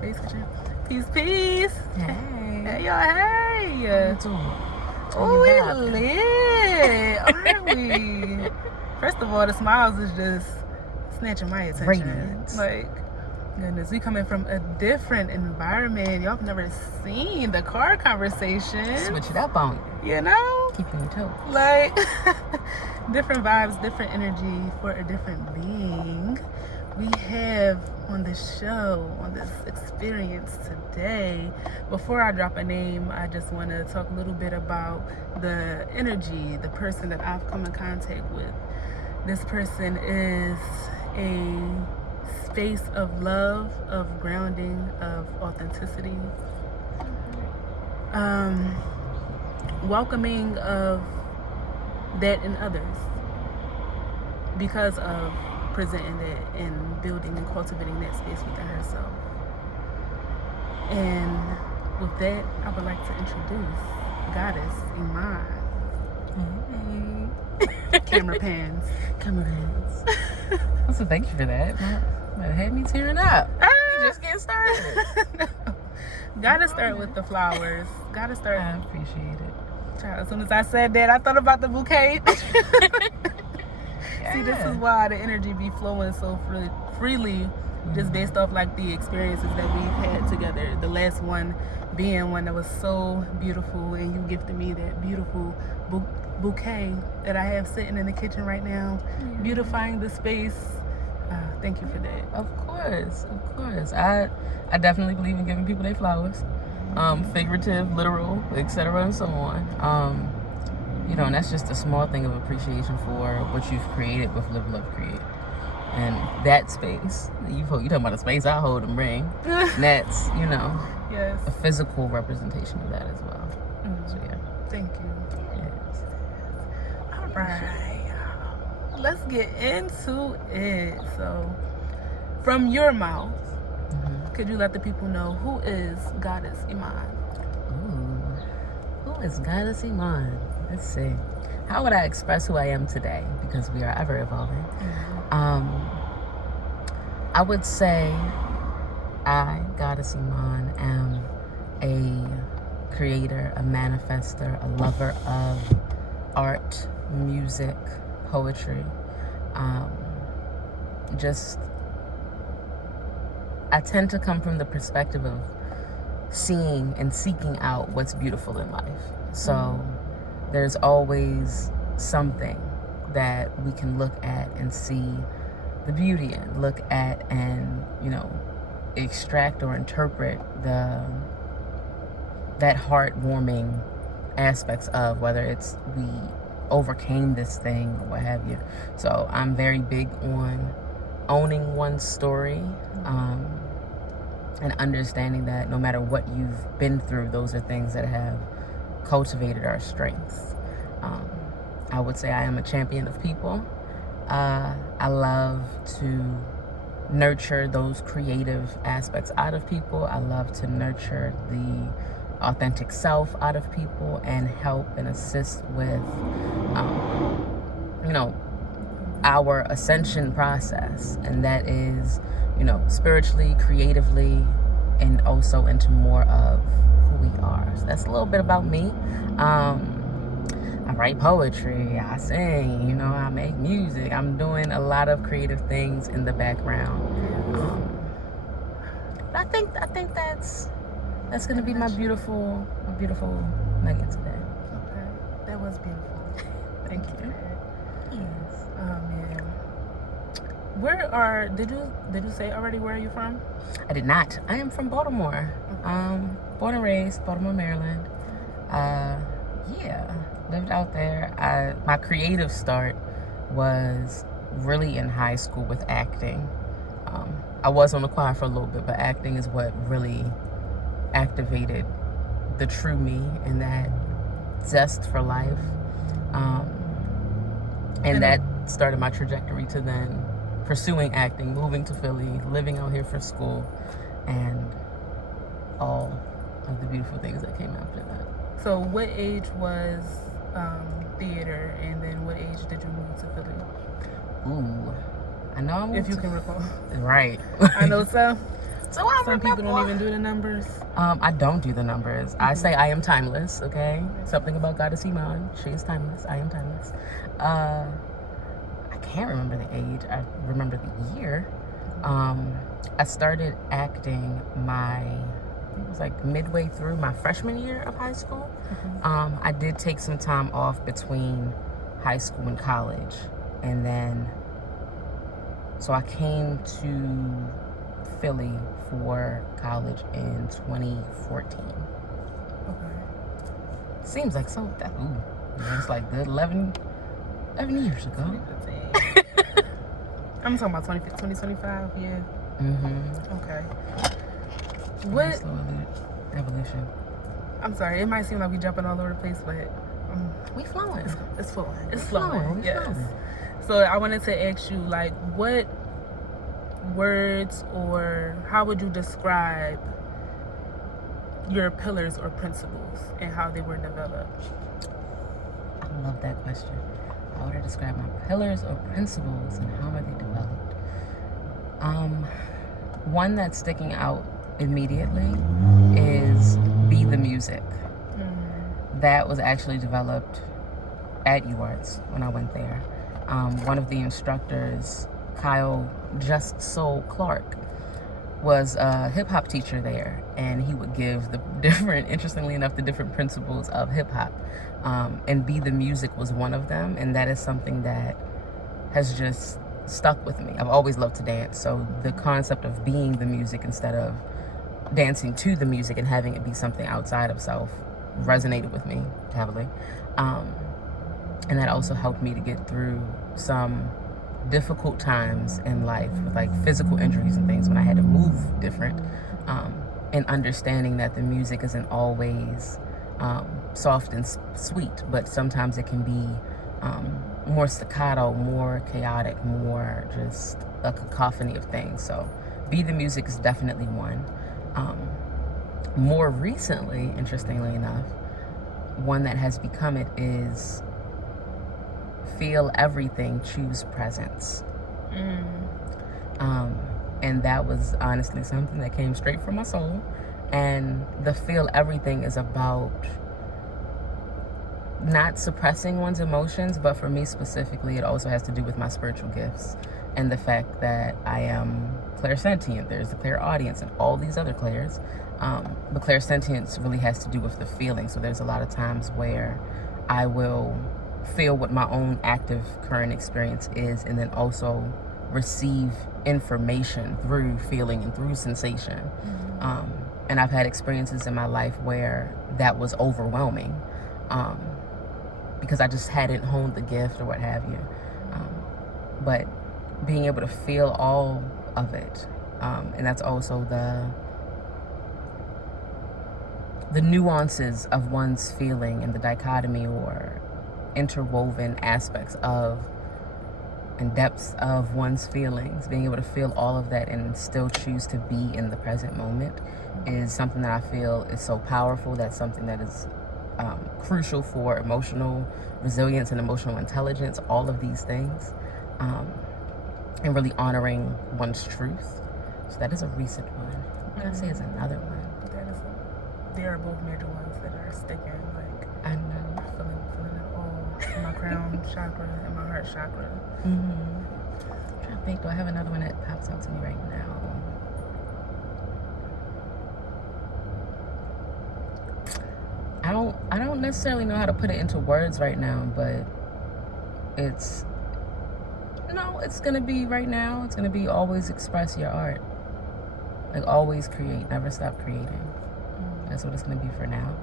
Face kitchen. Peace, peace. Hey. Hey, y'all, hey. How you doing? Oh, we lit, aren't we? First of all, the smiles is just snatching my attention. Radiant. Like, goodness, we coming from a different environment. Y'all have never seen the car conversation. Switch it up on you. You know? Keeping your toes. Like, different vibes, different energy for a different being. We have on the show, on this experience today, before I drop a name, I just want to talk a little bit about the energy, the person that I've come in contact with. This person is a space of love, of grounding, of authenticity, welcoming of that in others because of presenting that and building and cultivating that space within herself. And with that, I would like to introduce Goddess Iman. Hey. Camera pans. Camera pans. So thank you for that. That had me tearing up. You just getting started. Gotta start with the flowers. Gotta start. I appreciate it. Child, as soon as I said that, I thought about the bouquet. See, this is why the energy be flowing so freely, just based off like the experiences that we've had together. The last one being one that was so beautiful, and you gifted me that beautiful bouquet that I have sitting in the kitchen right now, beautifying the space. Thank you for that. Of course. I definitely believe in giving people their flowers, figurative, literal, etc., and so on. And that's just a small thing of appreciation for what you've created with Live, Love, Create. And that space, you talking about the space I hold and bring, and that's, yes, a physical representation of that as well. So, yeah. Thank you. Yes. All right. Let's get into it. So, from your mouth, could you let the people know who is Goddess Iman? Who is Goddess Iman? Let's see. How would I express who I am today? Because we are ever evolving. I would say I, Goddess Iman, am a creator, a manifester, a lover of art, music, poetry. I tend to come from the perspective of seeing and seeking out what's beautiful in life. So there's always something that we can look at and see the beauty in, look at and, extract or interpret that heartwarming aspects of, whether it's we overcame this thing or what have you. So I'm very big on owning one's story, and understanding that no matter what you've been through, those are things that have cultivated our strengths. I would say I am a champion of people. I love to nurture those creative aspects out of people. I love to nurture the authentic self out of people and help and assist with, our ascension process. And that is, spiritually, creatively, and also into more of who we are. So that's a little bit about me. I write poetry, I sing, I make music. I'm doing a lot of creative things in the background. But I think that's gonna be my beautiful nugget today. Okay, that was beautiful. Thank you. Yes. Oh man, did you say already where are you from? I did not. I am from Baltimore. Born and raised, Baltimore, Maryland. Lived out there. My creative start was really in high school with acting. I was on the choir for a little bit, but acting is what really activated the true me and that zest for life. And that started my trajectory to then pursuing acting, moving to Philly, living out here for school, and all of the beautiful things that came after that. So what age was theater, and then what age did you move to Philly? Ooh, I know I moved if you can recall. Right. I know so. So I Some remember. people don't even do the numbers. I don't do the numbers. I say I am timeless, okay? Something about Goddess Iman. She is timeless. I am timeless. I can't remember the age. I remember the year. I started acting it was like midway through my freshman year of high school. I did take some time off between high school and college. And then, so I came to Philly for college in 2014. Okay. Seems like it's like good 11 years ago. 2015. I'm talking about 2025, yeah. Okay. What? Slow evolution. I'm sorry, it might seem like we jumping all over the place, but we flowing. It's flowing. It's flowing. flowing. Yes. So I wanted to ask you, like, what words or how would you describe your pillars or principles and how they were developed? I love that question. How would I describe my pillars or principles and how are they developed? One that's sticking out immediately is be the music. That was actually developed at UArts when I went there. One of the instructors, Kyle Just Soul Clark, was a hip-hop teacher there, and he would give interestingly enough, the different principles of hip-hop. And Be the Music was one of them, and that is something that has just stuck with me. I've always loved to dance, so the concept of being the music instead of dancing to the music and having it be something outside of self resonated with me heavily. And that also helped me to get through some difficult times in life with like physical injuries and things when I had to move different, and understanding that the music isn't always soft and sweet, but sometimes it can be more staccato, more chaotic, more just a cacophony of things. So Be the Music is definitely one. More recently, interestingly enough, one that has become it is Feel Everything, Choose Presence. And that was honestly something that came straight from my soul. And the Feel Everything is about not suppressing one's emotions, but for me specifically, it also has to do with my spiritual gifts and the fact that I am clairsentient. There's the clairaudience and all these other clairs. But clairsentience really has to do with the feeling. So there's a lot of times where I will feel what my own active current experience is, and then also receive information through feeling and through sensation. And I've had experiences in my life where that was overwhelming, because I just hadn't honed the gift or what have you. But being able to feel all of it, and that's also the nuances of one's feeling and the dichotomy or interwoven aspects of and depths of one's feelings, being able to feel all of that and still choose to be in the present moment is something that I feel is so powerful. That's something that is crucial for emotional resilience and emotional intelligence, all of these things, and really honoring one's truth. So that is a recent one. What I say is another one. They are both major ones that are sticking. Like, I know. Feeling it all in my crown chakra and my heart chakra. I'm trying to think, do I have another one that pops out to me right now? I don't necessarily know how to put it into words right now, but it's gonna be right now. It's gonna be always express your art. Like always create, never stop creating. That's what it's gonna be for now.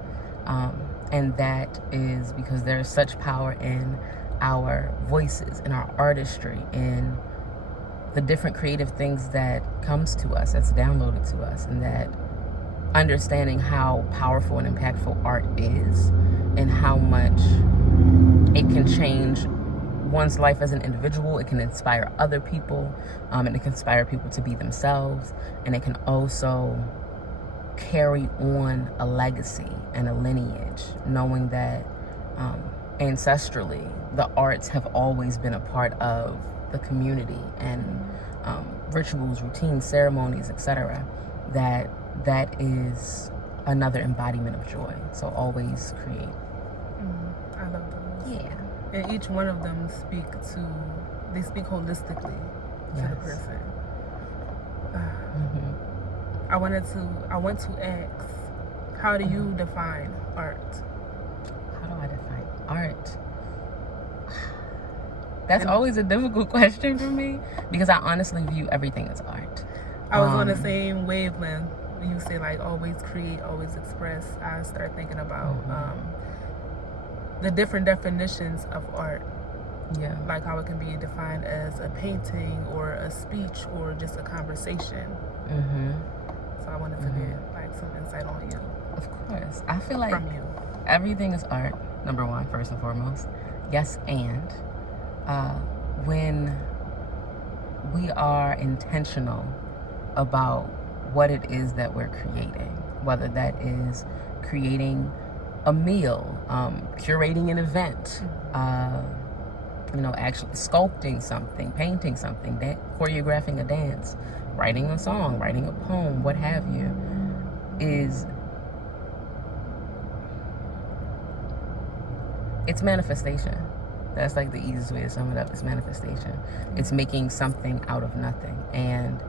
And that is because there's such power in our voices, in our artistry, in the different creative things that comes to us, that's downloaded to us, and that understanding how powerful and impactful art is and how much it can change one's life as an individual. It can inspire other people, and it can inspire people to be themselves, and it can also carry on a legacy and a lineage, knowing that ancestrally the arts have always been a part of the community and rituals, routines, ceremonies, etc. that is another embodiment of joy. So always create. I love those. Yeah. And each one of them speak holistically to the Yes. person. Mm-hmm. I want to ask, how do you define art? How do I define art? That's always a difficult question for me because I honestly view everything as art. I was on the same wavelength. When you say like always create, always express, I start thinking about the different definitions of art. Yeah. Like how it can be defined as a painting or a speech or just a conversation. Mm-hmm. So I wanted to get like some insight on you. Of course. I feel like From you. everything is art, number one, first and foremost. Yes, and when we are intentional about what it is that we're creating, whether that is creating a meal, curating an event, actually sculpting something, painting something, choreographing a dance, writing a song, writing a poem, what have you, it's manifestation. That's like the easiest way to sum it up. It's manifestation. It's making something out of nothing. And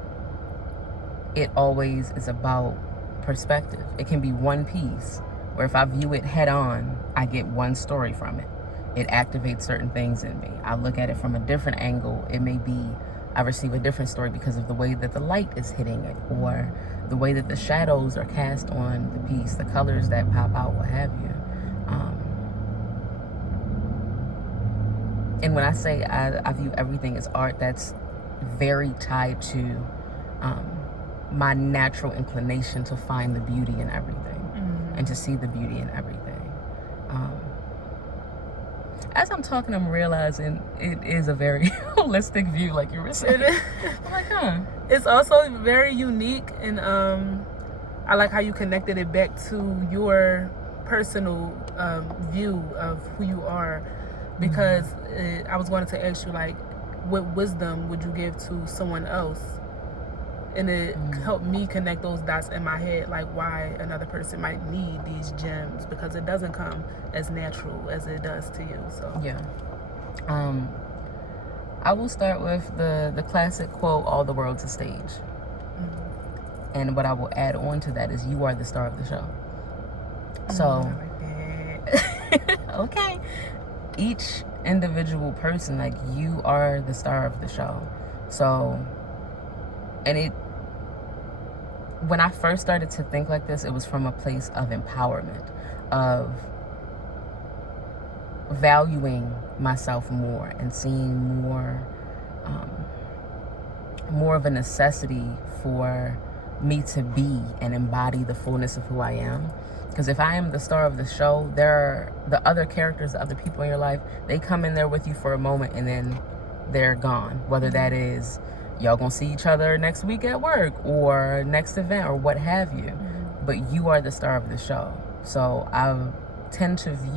it always is about perspective. It can be one piece where if I view it head on, I get one story from it. It activates certain things in me. I look at it from a different angle. It may be I receive a different story because of the way that the light is hitting it, or the way that the shadows are cast on the piece, the colors that pop out, what have you. And when I say I view everything as art, that's very tied to my natural inclination to find the beauty in everything and to see the beauty in everything. As I'm talking, I'm realizing it is a very holistic view, like you were saying. I'm like, It's also very unique, and I like how you connected it back to your personal view of who you are, because I was going to ask you, like, what wisdom would you give to someone else? And it helped me connect those dots in my head, like why another person might need these gems, because it doesn't come as natural as it does to you. So yeah. I will start with the classic quote, "All the world's a stage." And what I will add on to that is you are the star of the show. So I like that. okay. Each individual person, like, you are the star of the show. So, and when I first started to think like this, it was from a place of empowerment, of valuing myself more and seeing more of a necessity for me to be and embody the fullness of who I am. Because if I am the star of the show, there are the other characters, the other people in your life, they come in there with you for a moment and then they're gone. Whether that is y'all gonna see each other next week at work or next event or what have you. But you are the star of the show. So I tend to view